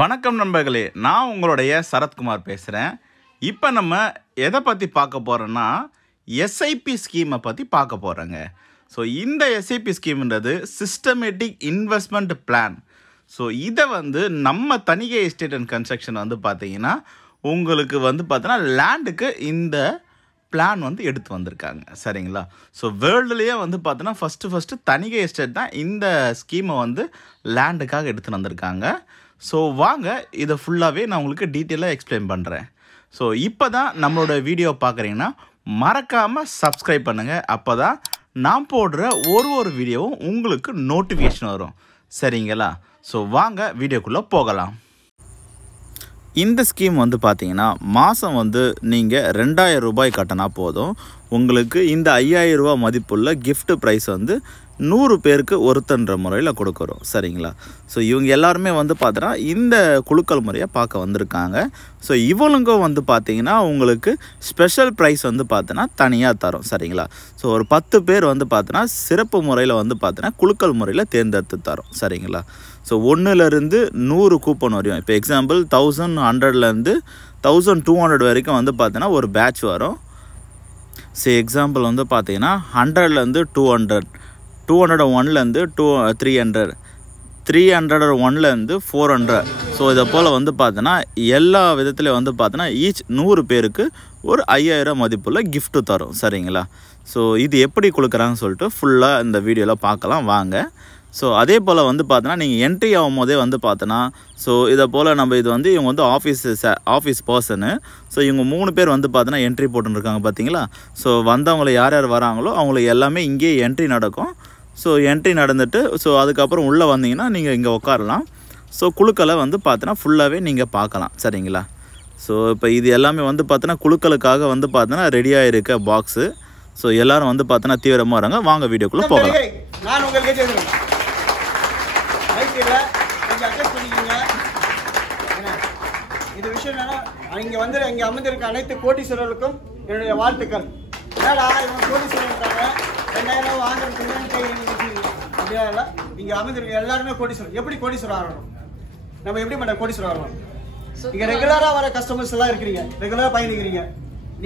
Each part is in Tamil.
வணக்கம் நண்பர்களே, நான் உங்களுடைய சரத்குமார் பேசுகிறேன். இப்போ நம்ம எதை பற்றி பார்க்க போகிறோன்னா எஸ்ஐபி ஸ்கீமை பற்றி பார்க்க போகிறோங்க. ஸோ இந்த எஸ்ஐபி ஸ்கீம்ன்றது சிஸ்டமேட்டிக் இன்வெஸ்ட்மெண்ட் பிளான். ஸோ இதை நம்ம தணிகை எஸ்டேட் அண்ட் கன்ஸ்ட்ரக்ஷன் பார்த்தீங்கன்னா உங்களுக்கு பார்த்தீங்கன்னா லேண்டுக்கு இந்த பிளான் எடுத்து வந்திருக்காங்க. சரிங்களா? ஸோ வேர்ல்டுலேயே பார்த்தீங்கன்னா ஃபஸ்ட்டு தணிகை எஸ்டேட் தான் இந்த ஸ்கீமை லேண்டுக்காக எடுத்து வந்திருக்காங்க. ஸோ வாங்க இதை ஃபுல்லாகவே நான் உங்களுக்கு டீட்டெயிலாக எக்ஸ்பிளைன் பண்ணுறேன். ஸோ இப்போ தான் நம்மளோட வீடியோ பார்க்குறீங்கன்னா மறக்காமல் சப்ஸ்கிரைப் பண்ணுங்கள். அப்போ தான் நான் போடுற ஒரு வீடியோவும் உங்களுக்கு நோட்டிஃபிகேஷன் வரும். சரிங்களா? ஸோ வாங்க வீடியோக்குள்ளே போகலாம். இந்த ஸ்கீம் பார்த்தீங்கன்னா மாதம் நீங்கள் 2000 ரூபாய் கட்டினா போதும். உங்களுக்கு இந்த 5000 ரூபா மதிப்புள்ள கிஃப்ட் ப்ரைஸ் 100 பேருக்கு ஒருத்தன்ற முறையில் கொடுக்குறோம். சரிங்களா? ஸோ இவங்க எல்லாருமே பார்த்தோன்னா இந்த குலுக்கல் முறையை பார்க்க வந்திருக்காங்க. ஸோ இவங்களுக்கும் பார்த்தீங்கன்னா உங்களுக்கு ஸ்பெஷல் ப்ரைஸ் பார்த்தோன்னா தனியாக தரும். சரிங்களா? ஸோ ஒரு 10 பேர் பார்த்தோன்னா சிறப்பு முறையில் பார்த்தோன்னா குலுக்கல் முறையில் தேர்ந்தெடுத்து தரும். சரிங்களா? ஸோ 1லேருந்து 100 கூப்பன் வரையும், இப்போ எக்ஸாம்பிள் 1100லேருந்து 1200 வரைக்கும் பார்த்தோன்னா ஒரு பேட்ச் வரும். ஸோ எக்ஸாம்பிள் பார்த்தீங்கன்னா 100லேருந்து 200, 201லேருந்து 300, 301லேருந்து 400. ஸோ இதை போல் பார்த்தோன்னா எல்லா விதத்துலேயும் பார்த்தோன்னா ஈச் 100 பேருக்கு ஒரு 5000 மதிப்புள்ள கிஃப்ட்டு தரும். சரிங்களா? ஸோ இது எப்படி கொடுக்குறாங்கன்னு சொல்லிட்டு ஃபுல்லாக இந்த வீடியோவில் பார்க்கலாம் வாங்க. ஸோ அதே போல் பார்த்தோன்னா நீங்கள் என்ட்ரி ஆகும் போதே பார்த்தோன்னா ஸோ இதை போல் நம்ம இது இவங்க ஆஃபீஸ் பர்சனு. ஸோ இவங்க 3 பேர் பார்த்தோன்னா என்ட்ரி போட்டுருக்காங்க பார்த்தீங்களா? ஸோ வந்தவங்களை யார் யார் வராங்களோ அவங்களுக்கு எல்லாமே இங்கேயே என்ட்ரி நடக்கும். ஸோ என்ட்ரி நடந்துட்டு ஸோ அதுக்கப்புறம் உள்ளே வந்தீங்கன்னா நீங்கள் இங்கே உட்காரலாம். ஸோ குழுக்களை பார்த்தோன்னா ஃபுல்லாகவே நீங்கள் பார்க்கலாம். சரிங்களா? ஸோ இப்போ இது எல்லாமே பார்த்தோன்னா குழுக்களுக்காக பார்த்தோன்னா ரெடியாக இருக்க பாக்ஸு. ஸோ எல்லோரும் பார்த்தோன்னா தீவிரமாக வராங்க. வாங்க வீடியோக்குள்ளே போகலாம். நான் உங்களுக்கு இது விஷயம் என்னன்னா இங்கே அமர்ந்திருக்க அனைத்து கோடீஸ்வரர்களுக்கும் என்னுடைய வாழ்த்துக்கள். என்னடா இவங்க கோடீஸ்வரர்ன்றாங்க, 2000 வாங்குறதுக்கு அப்படியா இல்லை? இங்கே அமர்ந்திருக்க எல்லாருமே கோடீஸ்வரர். எப்படி கோடீஸ்வரர் ஆகணும்? நம்ம எப்படி மேடம் கோடீஸ்வரர் ஆகணும்? இங்கே ரெகுலராக வர கஸ்டமர்ஸ் எல்லாம் இருக்கிறீங்க, ரெகுலராக பயணிக்கிறீங்க.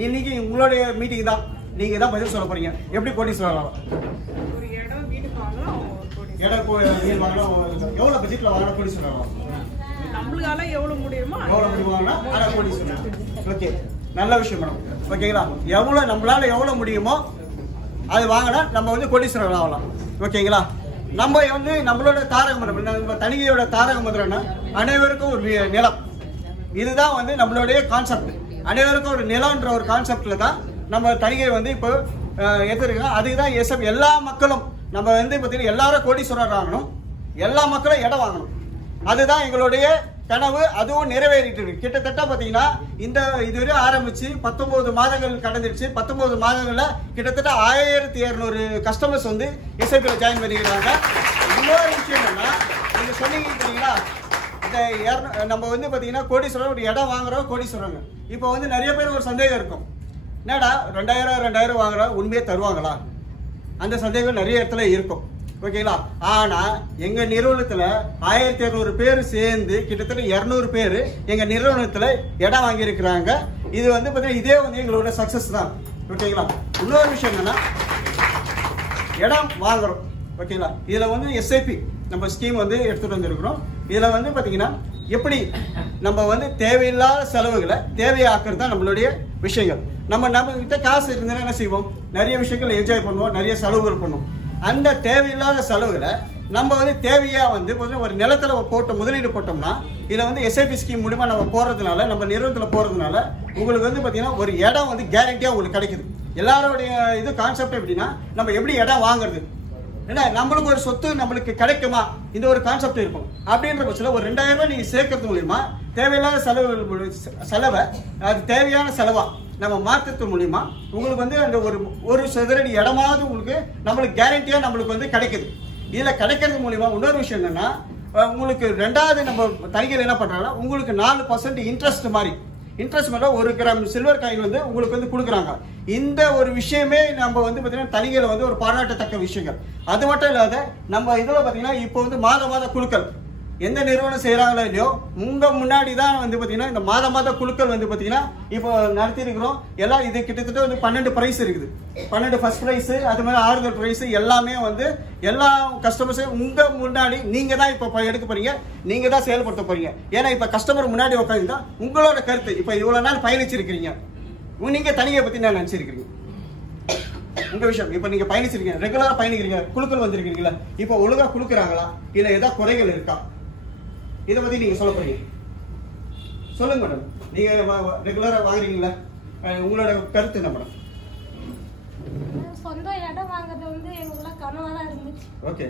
இன்னைக்கு உங்களுடைய மீட்டிங் தான், நீங்கள் தான் பதில் சொல்ல போறீங்க. எப்படி கோடீஸ்வரர் ஆகலாம்? எவ்வளவு பட்ஜெட்ல வாங்கினா கோடீஸ்வரர் ஆகலாம்? நம்மளால எவ்வளவு முடியுமோ கோடீஸ்வரர். ஓகே, நல்ல விஷயம் மேடம். ஓகேங்களா? நம்மளால எவ்வளவு முடியுமோ அது வாங்கினா நம்ம கோடீஸ்வரர் ஆகலாம். ஓகேங்களா? நம்ம நம்மளோட தாரக மந்திரம், நம்ம தணிகையோட தாரக மந்திரம்னா அனைவருக்கும் ஒரு நிலம். இதுதான் நம்மளுடைய கான்செப்ட். அனைவருக்கும் ஒரு நிலம்ன்ற ஒரு கான்செப்ட்ல தான் நம்ம தணிகை இப்போ எடுத்துருக்கோம். அதுதான் எஸ்எம். எல்லா மக்களும் நம்ம பார்த்தீங்கன்னா எல்லாரும் கோடீஸ்வரர் ஆகணும், எல்லா மக்களும் இடம் வாங்கணும். அதுதான் எங்களுடைய கனவு. அதுவும் நிறைவேறிட்டு இருக்கு. கிட்டத்தட்ட பார்த்தீங்கன்னா இதுவரை ஆரம்பிச்சு 19 மாதங்கள் கடந்துருச்சு. 19 மாதங்களில் கிட்டத்தட்ட 1200 கஸ்டமர்ஸ் எஸ்ஐபியில் ஜாயின் பண்ணிக்கிறாங்க. இன்னொரு விஷயம் என்னன்னா, நீங்க சொன்னீங்களா இந்த நம்ம பார்த்தீங்கன்னா கோடீஸ்வரர் ஒரு இடம் வாங்குறோம் கோடீஸ்வரங்க. இப்போ நிறைய பேர் ஒரு சந்தேகம் இருக்கும், என்னடா 2000 வாங்குறோம் உண்மையே தருவாங்களா? அந்த சந்தேகம் நிறைய இடத்துல இருக்கும். ஓகேங்களா? ஆனா எங்க நிறுவனத்துல 1200 பேர் சேர்ந்து கிட்டத்தட்ட 200 பேர் எங்க நிறுவனத்துல இடம் வாங்கி இருக்கிறாங்க. இது பாத்தீங்கன்னா இதே எங்களோட சக்சஸ் தான். ஓகேங்களா? இன்னொரு விஷயம் என்னன்னா, இடம் வாங்குறோம். ஓகேங்களா? இதுல எஸ்ஐபி நம்ம ஸ்கீம் எடுத்துட்டு வந்திருக்கிறோம். இதுல பாத்தீங்கன்னா எப்படி நம்ம தேவையில்லாத செலவுகளை தேவையாக்குறது தான் நம்மளுடைய விஷயங்கள். நம்ம கிட்ட காசு இருந்தா என்ன செய்வோம்? நிறைய விஷயங்கள் என்ஜாய் பண்ணுவோம், நிறைய செலவுகள் பண்ணுவோம். அந்த தேவையில்லாத செலவுகளை நம்ம தேவையா ஒரு நிலத்துல போட்ட முதலீடு போட்டோம்னா இதுல எஸ்ஐபி ஸ்கீம் மூலமா நம்ம போறதுனால, நம்ம நிறுவனத்துல போறதுனால உங்களுக்கு பாத்தீங்கன்னா ஒரு இடம் கேரண்டியா உங்களுக்கு கிடைக்குது. எல்லாரோடைய இது கான்செப்ட் எப்படின்னா, நம்ம எப்படி இடம் வாங்குறது, ஏன்னா நம்மளுக்கு ஒரு சொத்து நம்மளுக்கு கிடைக்குமா, இந்த ஒரு கான்செப்ட் இருக்கும். அப்படின்ற பட்சத்தில் ஒரு 2000 ரூபாய் நீங்க சேர்க்கறது மூலியமா தேவையில்லாத செலவை அது தேவையான செலவா நம்ம மாற்றுறது மூலியமா உங்களுக்கு அந்த ஒரு சதுரடி இடமாவது நம்மளுக்கு கேரண்டியா நம்மளுக்கு கிடைக்குது. இதுல கிடைக்கிறது மூலியமா இன்னொரு விஷயம் என்னன்னா, உங்களுக்கு ரெண்டாவது நம்ம தணிகையில் என்ன பண்றாங்கன்னா உங்களுக்கு 4% இன்ட்ரெஸ்ட் மாதிரி இன்ட்ரெஸ்ட் மேல 1 கிராம் சில்வர் காயின் உங்களுக்கு கொடுக்குறாங்க. இந்த ஒரு விஷயமே நம்ம பார்த்தீங்கன்னா தணிகையில் ஒரு பாராட்டத்தக்க விஷயங்கள். அது மட்டும் இல்லாத நம்ம இதில் பார்த்தீங்கன்னா இப்போ மாத குழுக்கள் எந்த நிறுவனம் செய்கிறாங்களோ இல்லையோ உங்கள் முன்னாடி தான் வந்து பார்த்தீங்கன்னா இந்த மாத குழுக்கள் வந்து பார்த்தீங்கன்னா இப்போ நடத்திருக்கிறோம். எல்லாம் இது கிட்டத்தட்ட வந்து 12 ப்ரைஸ் இருக்குது. 12 ஃபர்ஸ்ட் ப்ரைஸு, அது மாதிரி ஆறுதல் ப்ரைஸு எல்லாமே வந்து எல்லா கஸ்டமர்ஸையும் உங்கள் முன்னாடி நீங்கள் தான் இப்போ எடுக்க போகிறீங்க, நீங்கள் தான் செயல்படுத்த போகிறீங்க. ஏன்னா இப்போ கஸ்டமர் முன்னாடி உட்காந்துதான் உங்களோட கருத்து. இப்போ இவ்வளோ நாள் பயணிச்சிருக்கிறீங்க, நீங்கள் தனியை பற்றி நான் நினச்சிருக்கிறீங்க. உங்கள் விஷயம் இப்போ நீங்கள் பயணிச்சிருக்கீங்க, ரெகுலராக பயணிக்கிறீங்க, குழுக்கள் வந்திருக்கிறீங்களா, இப்போ ஒழுங்காக கொடுக்குறாங்களா, இல்லை ஏதாவது குறைகள் இருக்கா, இதை பத்தி நீங்க சொல்ல போறீங்க. சொல்லுங்க மேடம். நீங்க ரெகுலரா வாங்குறீங்களா, உங்களோட கருத்து என்ன மேடம்? சொந்த இடம் வாங்குறது வந்து எங்களுக்குள்ள கனவா தான் இருந்துச்சு. ஓகே.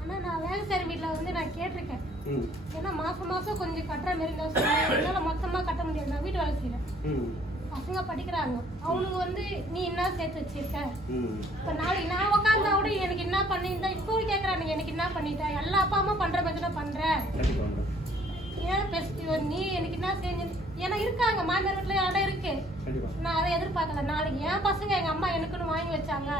ஆனா நான் வேலை செய்யற வீட்டுல வந்து நான் கேட்டிருக்கேன். ஏன்னா மாசம் கொஞ்சம் கட்டுற மாதிரி இருந்தா சொல்லுங்க, என்னால மொத்தமா கட்ட முடியாது. நான் வீட்டு வேலை செய்யறேன், பசங்க படிக்கிறாங்க, அவனுக்கு வந்து நீ என்ன சேர்த்து வச்சிருக்க, இப்ப நாளைக்கு நான் உட்காந்தா கூட எனக்கு என்ன பண்ணிருந்தா இப்போ கேக்குறானுங்க, எனக்கு என்ன பண்ணிட்டா, எல்லா அப்பா அம்மா பண்ற மாதிரி தான் பண்றேன், ஏன் பெஸ்டிவல் நீ எனக்கு என்ன செஞ்சு, ஏன்னா இருக்காங்க மாமியார் வீட்டுல இடம் இருக்கு, நான் அதை எதிர்பார்க்கல. நாளைக்கு என் பசங்க எங்க அம்மா எனக்குன்னு வாங்கி வச்சாங்க.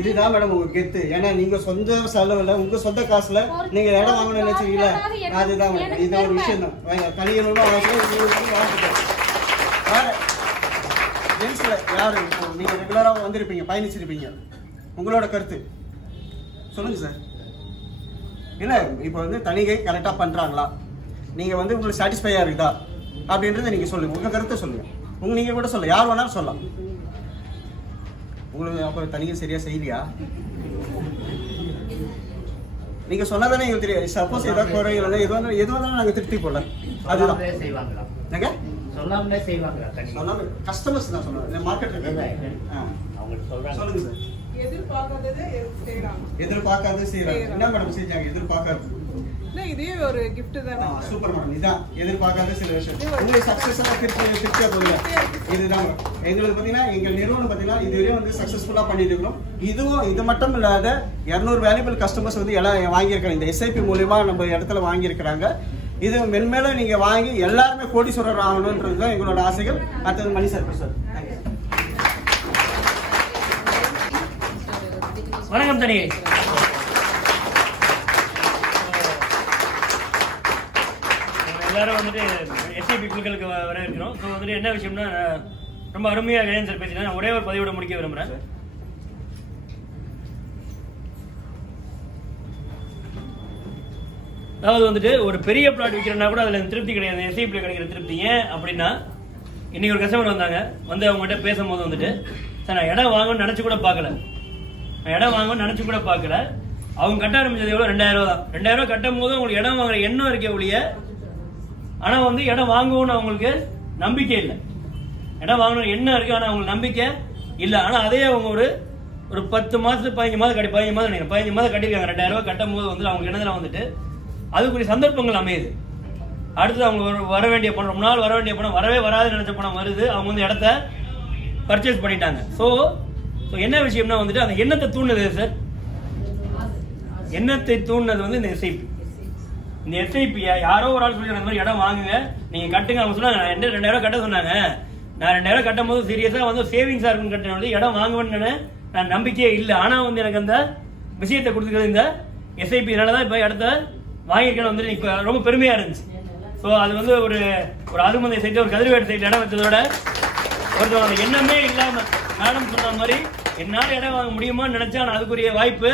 இதுதான் மேடம் உங்க கெத்து. ஏன்னா நீங்க சொந்த செலவுல உங்க சொந்த காசுல நீங்க இடம் வாங்கணும்னு நினைச்சீங்களா, அதுதான் மேடம். இது ஒரு விஷயம் தான். தனியனூர்ல ஜென்ஸ்ல யாரு நீங்க ரெகுலரா வந்திருப்பீங்க, பயணிச்சிருப்பீங்க, உங்களோட கருத்து சொல்லுங்க சார். இல்ல இப்போ வந்து தணிகை கரெக்டா பண்றாங்களா, நீங்க வந்து உங்களுக்கு சாட்டிஸ்ஃபையா இருக்குதா அப்படின்றத நீங்க சொல்லுங்க, உங்க கருத்தை சொல்லுங்க. நீங்க கூட சொல்ல, யார் வேணாலும் சொல்லலாம். உங்களுக்கு அப்போ தணிகை சரியா செய்யலையா, நீங்க சொன்னதானே எங்களுக்கு தெரியாது. சப்போஸ் ஏதாவது குறைகள் எதுவாக நாங்க திருப்தி போடல, அதுதான் செய்வாங்களா, சொல்லாமலே செய்வாங்களா, சொல்லாம கஸ்டமர்ஸ் தான் சொல்லுவாங்க, மார்க்கெட் சொல்லுங்க சார். எதிர்பார்க்காதது செய்யறாங்க. என்ன மேடம் செஞ்சாங்க எதிர்பார்க்காது? இதே ஒரு gift தானே. Super madam. இதான் எதிர்பார்க்காத சில விஷயம் உங்களுக்கு சக்சஸா திருப்தியா போகுது. இதுதான் எங்களுக்கு பாத்தீங்கன்னா எங்க நிறுவனம் பாத்தீங்கன்னா இதுவரையும் வந்து சக்சஸ்ஃபுல்லா பண்ணிட்டு இருக்கோம். இதுவும் இது மட்டும் இல்லாத 200 வேல்யூபிள் கஸ்டமர்ஸ் வந்து எல்லாம் வாங்கியிருக்காங்க. இந்த SIP மூலியமா நம்ம இடத்துல வாங்கியிருக்கிறாங்க. இது மென்மேலும் நீங்க வாங்கி எல்லாருமே கோடீஸ்வரர் ஆகணும்ன்றது தான் எங்களோட ஆசைகள். அடுத்தது மணி சார். சார் வணக்கம் தனிகை. எல்லாரும் வந்துட்டு SIP குழுக்களுக்கு வர இருக்கிறோம். ஸோ வந்துட்டு என்ன விஷயம்னா, ரொம்ப அருமையாக கணேசன் சார் பேசினா, நான் ஒரே ஒரு பதிவோட முடிக்க விரும்புகிறேன். அதாவது வந்துட்டு ஒரு பெரிய பிளாட் விற்கிறேன்னா கூட அதில் திருப்தி கிடையாது, SIP கிடைக்கிற திருப்தி. ஏன் அப்படின்னா, இன்னைக்கு ஒரு கஸ்டமர் வந்தாங்க, வந்து அவங்ககிட்ட பேசும்போது வந்துட்டு, சார் நான் இடம் வாங்கணும்னு நினச்சி கூட பார்க்கல, அவங்க கட்ட ஆரம்பிச்சது எவ்வளோ, 2000 ரூபா தான். 2000 ரூபா கட்டும் போது அவங்களுக்கு இடம் வாங்குற எண்ணம் இருக்கே ஒழிய, ஆனால் வந்து இடம் வாங்குவோன்னு அவங்களுக்கு நம்பிக்கை இல்லை. இடம் வாங்கணும் எண்ணம் இருக்கு, ஆனால் அவங்களுக்கு நம்பிக்கை இல்லை. ஆனால் அதே அவங்க ஒரு 10 மாதம் 15 மாதம் கட்டியிருக்காங்க. 2000 ரூபா கட்டும் போது வந்து அவங்க இடத்துல வந்துட்டு அதுக்குரிய சந்தர்ப்பங்கள் அமையுது. அடுத்தது அவங்க வர வேண்டிய பணம், ரொம்ப நாள் வர வேண்டிய பணம் வரவே வராது நினைச்ச பணம் வருது. அவங்க வந்து இடத்த பர்ச்சேஸ் பண்ணிட்டாங்க. ஸோ என்ன விஷயம்னா வந்துட்டு அந்த எண்ணத்தை தூண்டினது சார், எண்ணத்தை தூண்டினது வந்து இந்த SIP. இந்த SIP யாரோ ஒரு ஆள் சொல்லி அந்த மாதிரி இடம் வாங்குங்க, நீங்க கட்டுங்க. அவங்க சொன்னாங்க, நான் 2000 ரூபா கட்ட சொன்னாங்க. நான் 2000 ரூபா கட்டும் போது சீரியஸா வந்து சேவிங்ஸா இருக்குன்னு கட்டினது, இடம் வாங்குவேன்னு நான் நம்பிக்கையே இல்லை. ஆனா வந்து எனக்கு அந்த விஷயத்தை கொடுத்துக்கிறது இந்த SIP. தான் இப்ப இடத்த வாங்கியிருக்கேன்னு வந்து இப்ப ரொம்ப பெருமையா இருந்துச்சு. ஸோ அது வந்து ஒரு அருமந்தை சைட்ல, ஒரு கதிர்வேடு சைட்ல இடம் வச்சதோட ஒருத்தவங்க அந்த எண்ணமே இல்லாம மேடம் சொன்ன மாதிரி என்னால இடம் வாங்க முடியுமான்னு நினைச்சா அதுக்குரிய வாய்ப்பு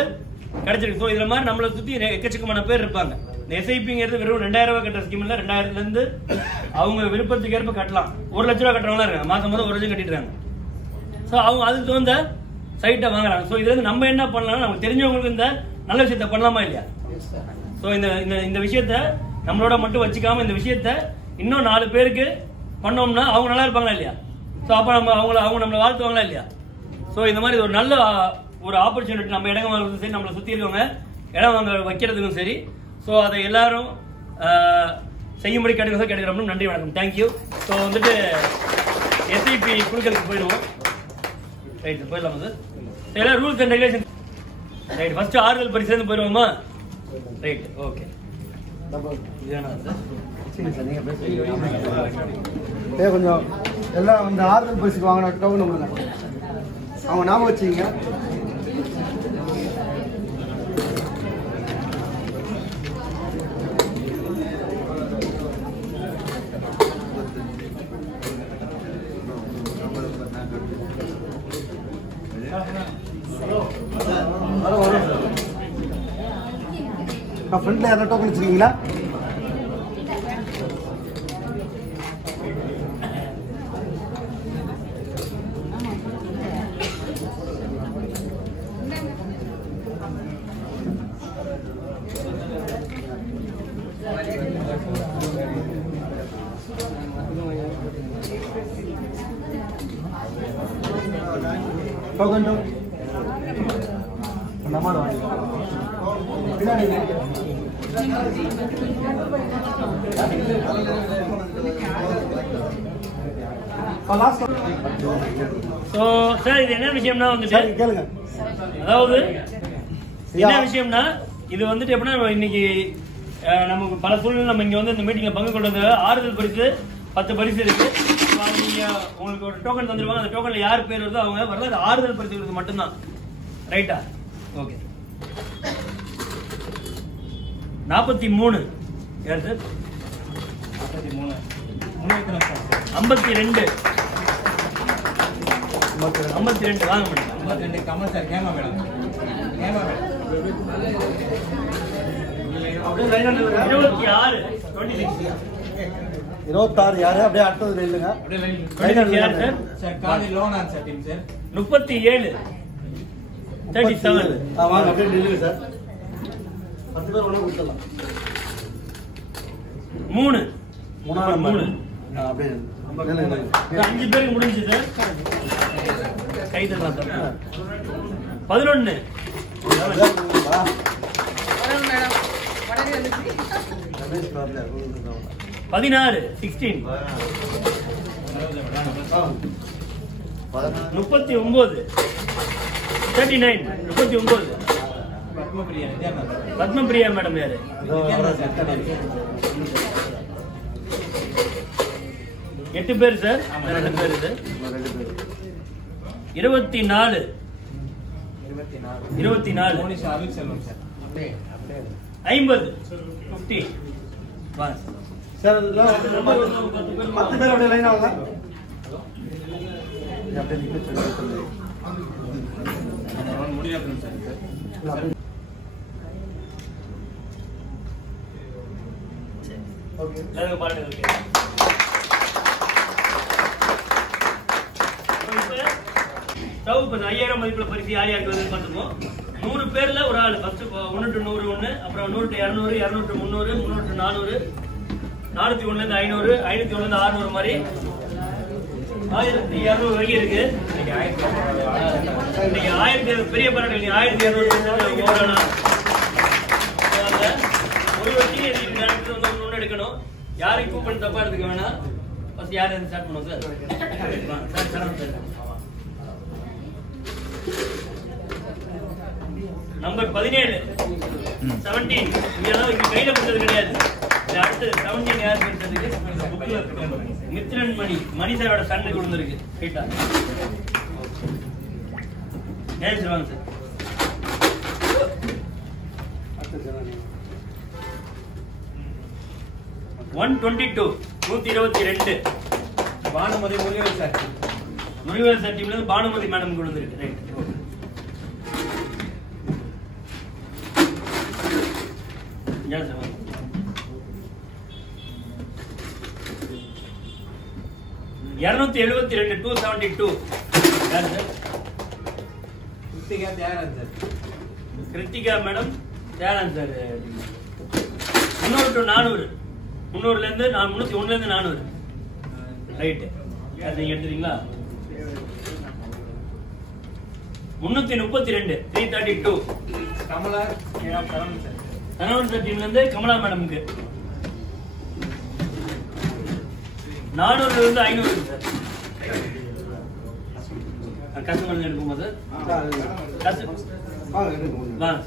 கிடைச்சிருக்கு. ஸோ இதுல மாதிரி நம்மளை சுத்தி எக்கச்சக்கமான பேர் இருப்பாங்க. இந்த SIPங்கிறது வெறும் 2000 ரூபாய் கட்டுற ஸ்கீம் இல்ல, 2000ல இருந்து அவங்க விருப்பத்துக்கு ஏற்ப கட்டலாம். 1 லட்ச ரூபாய் கட்டுறவங்களா இருக்காங்க, மாசம் 1 லட்சம் கட்டிடுறாங்க. ஸோ அவங்க அதுக்கு தகுந்த சைட்டை வாங்குறாங்க. ஸோ இதுல இருந்து நம்ம என்ன பண்ணலாம், நமக்கு தெரிஞ்சவங்களுக்கு இந்த நல்ல விஷயத்த பண்ணலாமா இல்லையா? ஸோ இந்த விஷயத்த நம்மளோட மட்டும் வச்சுக்காம இந்த விஷயத்த இன்னும் 4 பேருக்கு பண்ணோம்னா அவங்க நல்லா இருப்பாங்களா இல்லையா? ஸோ அப்போ அவங்க நம்மளை வாழ்த்துவாங்களா இல்லையா? ஸோ இந்த மாதிரி ஒரு நல்ல ஒரு ஆப்பர்ச்சுனிட்டி நம்ம இடம் வாங்குறதும் சரி, நம்மளை சுற்றி இருக்கவங்க இடம் வாங்க வைக்கிறதுக்கும் சரி. ஸோ அதை எல்லாரும் செய்யும்படி கேட்டுக்கிறோம். நன்றி, வணக்கம், தேங்க்யூ. ஸோ வந்துட்டு SIP குழுக்களுக்கு போயிடுவோம். ரைட், போயிடலாமா சார்? எல்லாம் rules and regulation. Right, first ஆறுதல் பரிசு போயிடுவோமா? Right, okay. கொஞ்சம் எல்லாம் இந்த ஆறுதல் பரிசுக்கு வாங்கின டவுன் அவங்க நாம வச்சுங்க. ஃப்ரண்ட்ல யாரா டோக்கன் வச்சிருக்கீங்களா? டோக்கன் நம்பர் வாங்க. பின்னாடி ஸோ சார் இது என்ன விஷயம்னா வந்துட்டு சரி கேளுங்க. அதாவது என்ன விஷயம்னா இது வந்துட்டு எப்படின்னா இன்னைக்கு நமக்கு பல சூழ்நிலை நம்ம இங்க வந்து இந்த மீட்டிங்ல பங்கு கொண்டது ஆறுதல் பரிசு 10 பரிசு இருக்கு. நீங்க உங்களுக்கு ஒரு டோக்கன் தந்துருவாங்க. அந்த டோக்கன்ல யார் பேர் வருதோ அவங்க வரல. ஆறுதல் பரிசு மட்டும்தான். ரைட்டா? ஓகே. 43 யார் சார்? 52 52 வாங்க மேடம். 52 கமல் சார் கேமா மேடம். கேமா மேடம். 26 26 26 யாரு? அப்படியே அடுத்தது நில்லுங்க. அப்படியே லைன் யார் sir? Sir khadi loan on sir team sir. 37 37 வாங்க அப்படியே நில்லுங்க சார். 10 பேர் ஒண்ணா கொடுத்துடலாம். 3 மூணாவது 3 அப்படியே நில்லுங்க. 5 பேருக்கு முடிஞ்சு சார். கை தரலாம் சார். 11 16 16 39 39 39 பத்மபிரியா நித்யானந்த். பத்மபிரியா மேடம் யாரு? நித்யானந்த் சார். 8 பேர் சார். 2 பேர் சார். 24 24 மோனிஷா அருள் செல்வம் சார். 50 50 வாங்க சார் 10 பேர் அப்படியே லைன் ஆகுங்க. அப்படியே நிக்க சொல்லுங்க. முடியாது சார். ஓகே. எல்லாரும் பாருங்க. ஓகே. ஸ்டவ் இப்போ 5000 மதிப்புல பரிசு யார் யாருக்கு வந்து பார்த்துப்போம். 100 பேர்ல ஒரு ஆள் ஃபர்ஸ்ட் 1 to 100 1, அப்புறம் 100 to 200, 200 to 300, 300 to 400, 401 இருந்து 500, 501 இருந்து 600 மாதிரி 1200 வரைக்கும் இருக்கு. இன்னைக்கு 1000 பெரிய பாராட்டு. 1200 ஓடனா ஒரு வட்டி ஒன்று எடுக்கணும். யாரையும் கூப்பன் தப்பா எடுத்துக்க வேணாம். ஃபர்ஸ்ட் யார் ஸ்டார்ட் பண்ணுவோம் சார்? சார் சரணம் சார். நம்பர் 17 17 இதெல்லாம் இங்க கையில கொடுத்தது கிடையாது. இது அடுத்து 17 யார் கொடுத்ததுக்கு புக்ல இருக்கு. மித்ரன் மணி சாரோட சண்டை கொடுத்துருக்கு. ரைட்டா? ஏன் சார் வாங்க sir. 122 122 Bhanumathi Murugan sir. Murugan sir டீம்ல இருந்து பானுமதி மேடம் கொடுத்துருக்கு. ரைட். ஏன் சார் 272 272 யார் sir? Kiruthika Thiyagaraj sir. Kiruthika madam Thiyagaraj sir. 300 to 400 300ல இருந்து 301ல இருந்து 400 ரைட். யார் நீங்க எடுத்துறீங்களா? 332 332 கமலா சரவணன் சார். சரவணன் சார் டீம்ல இருந்து கமலா மேடம்க்கு 400ல இருந்து 500 சார். Customer எடுக்குமா sir? வாங்க எடுங்க. வாங்க.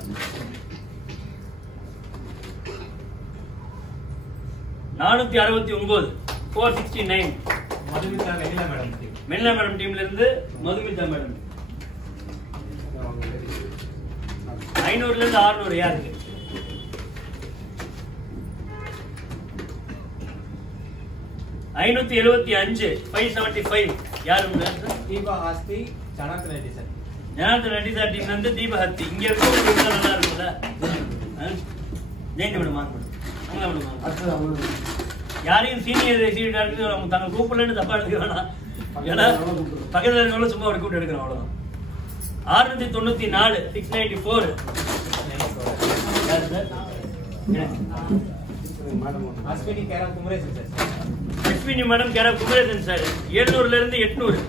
469 469 மதுமிதா வெண்ணிலா மேடம். மெல்ல மேடம் டீம்ல இருந்து மதுமிதா மேடம். 500ல இருந்து 600 யாருக்கு? 575 575 யாருங்க? தீபா ஆஸ்தி ஜனார்த்தன் ரெட்டி சார். ஜனார்த்தன் ரெட்டி சார் டீம்ல இருந்து தீபஹத்தி. இங்க இருக்கிறது நல்லா இருக்கும்ல? ஜெயந்தி மேடம் வாங்க மேடம். யாரையும் சீனியர் எக்ஸிக்யூட்டிவ் அவங்க தங்க கூப்பிடலன்னு தப்பா எடுக்க வேணாம். ஏன்னா பக்கத்தில் இருக்கவங்களும் சும்மா ஒரு கூப்பிட்டு எடுக்கிறோம் அவ்வளோதான். 694 694. அஸ்வினி கேரா குமரேசன் சார். அஸ்வினி மேடம் கேரா குமரேசன் சார். 700 இருந்து 800.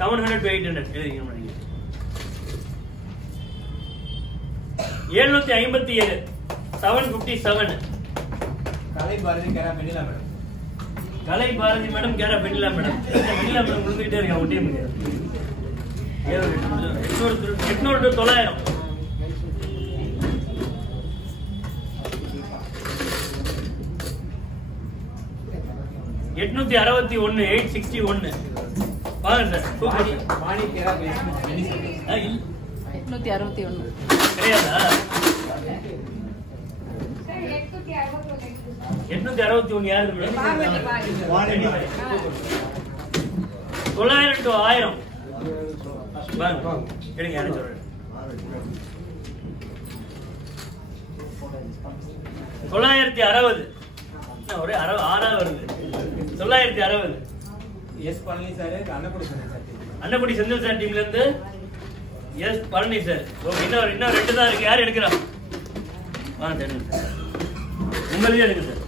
700 to 800 எழுதிங்க மேடம். 757 757. கலை பாரதி கேரா வெண்ணிலா மேடம். கலை பாரதி மேடம் கேரா வெண்ணிலா மேடம். வெண்ணிலா மேடம் விழுந்துகிட்டே இருக்கா ஒட்டியே முடியாது. 800 to 900. 861 861. வாங்க சார். சூப்பர். வாணி கேரா வெண்ணி சார். 861. கிடையாதா? 861 யாரு மேடம்? 900 to 1000. வாங்க எடுங்க யாரும் சொல்றேன். 960. ஒரே 6 வருது. 960. S Palani sir அன்னக்குடி sir. அன்னக்குடி Senthil sir டீம்ல இருந்து எஸ் பழனி சார். ஓகே, இன்னும் 2 தான் இருக்கு. யார் எடுக்கிறா? வாங்க சார் உங்களே எடுங்க சார்.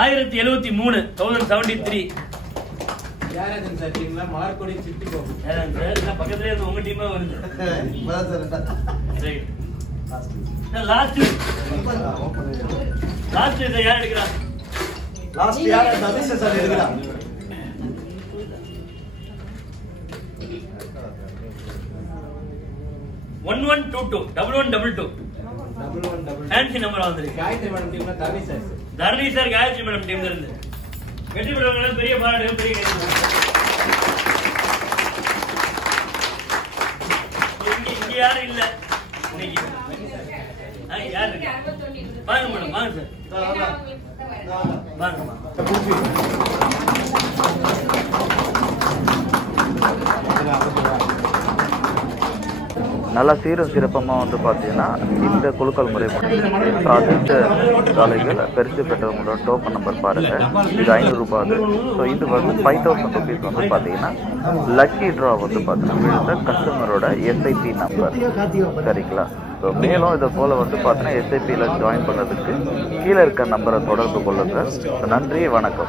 1073 1073. ஜெயராஜன் சார் டீம்ல மார்க்கோடி சிட்டி பாபு. யாராங்க சார்? நான் பக்கத்துலயே இருந்து உங்க டீமா வருது. ரைட். லாஸ்ட் இதை யார் எடுக்கிறா? லாஸ்ட் யார் சதீஷ் சார் எடுக்கிறா? 1122 1122. ஃபேன்சி நம்பர் வந்துருக்கு. காயத்ரி மேடம் டீம்ல தரணி சார். தரணி சார் காயத்ரி மேடம் டீம்ல இருந்து வெற்றி பெற்றவங்க பெரிய பாராட்டு, பெரிய கை. இங்க யாரும் இல்ல இன்னைக்கு. யாரு வாங்க மேடம், வாங்க சார், வாங்கம்மா. நல்லா சீரும் சிறப்பமாக வந்து பார்த்தீங்கன்னா இந்த குலுக்கல் முறை ப்ராஜெக்ட் காலைகள் பரிசு பெற்றவங்களோட டோக்கன் நம்பர் பாருங்கள். இது 500 ரூபாய். ஸோ இது வந்து 5000 ருபீஸ் வந்து பார்த்தீங்கன்னா லக்கி ட்ரா வந்து பார்த்தீங்கன்னா விழுந்த கஸ்டமரோட எஸ்ஐபி நம்பர். சரிங்களா? ஸோ மேலும் இதை போல் வந்து பார்த்தீங்கன்னா எஸ்ஐபியில் ஜாயின் பண்ணுறதுக்கு கீழே இருக்க நம்பரை தொடர்பு கொள்ளுங்கள். நன்றி, வணக்கம்.